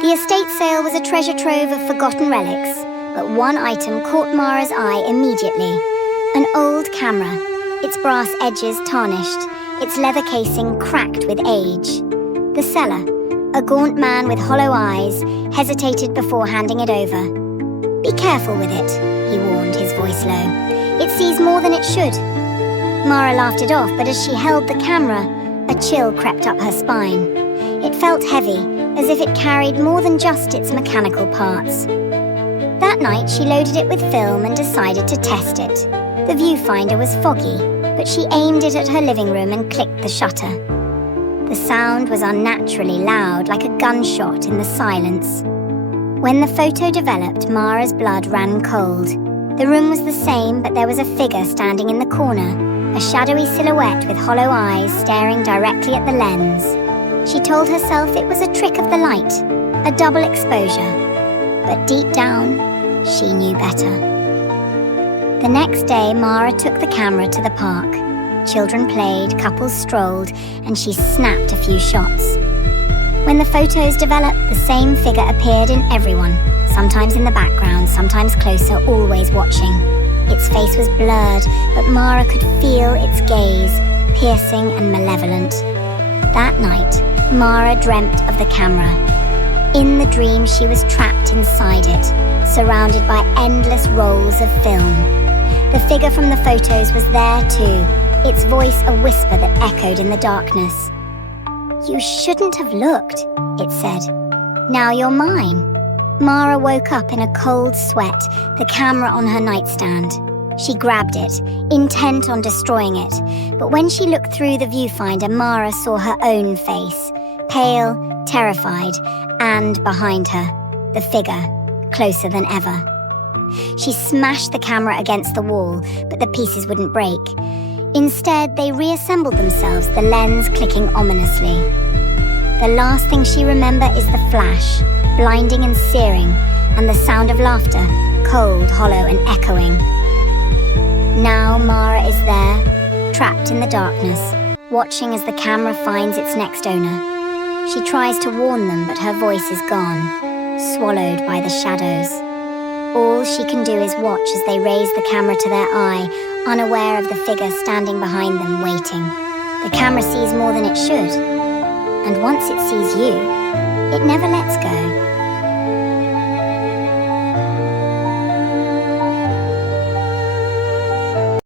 The estate sale was a treasure trove of forgotten relics, but one item caught Mara's eye immediately. An old camera, its brass edges tarnished, its leather casing cracked with age. The seller, a gaunt man with hollow eyes, hesitated before handing it over. "Be careful with it," he warned, his voice low. "It sees more than it should." Mara laughed it off, but as she held the camera, a chill crept up her spine. It felt heavy, as if it carried more than just its mechanical parts. That night, she loaded it with film and decided to test it. The viewfinder was foggy, but she aimed it at her living room and clicked the shutter. The sound was unnaturally loud, like a gunshot in the silence. When the photo developed, Mara's blood ran cold. The room was the same, but there was a figure standing in the corner, a shadowy silhouette with hollow eyes staring directly at the lens. She told herself it was a trick of the light, a double exposure. But deep down, she knew better. The next day, Mara took the camera to the park. Children played, couples strolled, and she snapped a few shots. When the photos developed, the same figure appeared in everyone, sometimes in the background, sometimes closer, always watching. Its face was blurred, but Mara could feel its gaze, piercing and malevolent. That night, Mara dreamt of the camera. In the dream, she was trapped inside it, surrounded by endless rolls of film. The figure from the photos was there too, its voice a whisper that echoed in the darkness. "You shouldn't have looked," it said. "Now you're mine." Mara woke up in a cold sweat, the camera on her nightstand. She grabbed it, intent on destroying it. But when she looked through the viewfinder, Mara saw her own face, pale, terrified, and behind her, the figure, closer than ever. She smashed the camera against the wall, but the pieces wouldn't break. Instead, they reassembled themselves, the lens clicking ominously. The last thing she remembers is the flash, blinding and searing, and the sound of laughter, cold, hollow, and echoing. Now Mara is there, trapped in the darkness, watching as the camera finds its next owner. She tries to warn them, but her voice is gone, swallowed by the shadows. All she can do is watch as they raise the camera to their eye, unaware of the figure standing behind them, waiting. The camera sees more than it should. And once it sees you, it never lets go.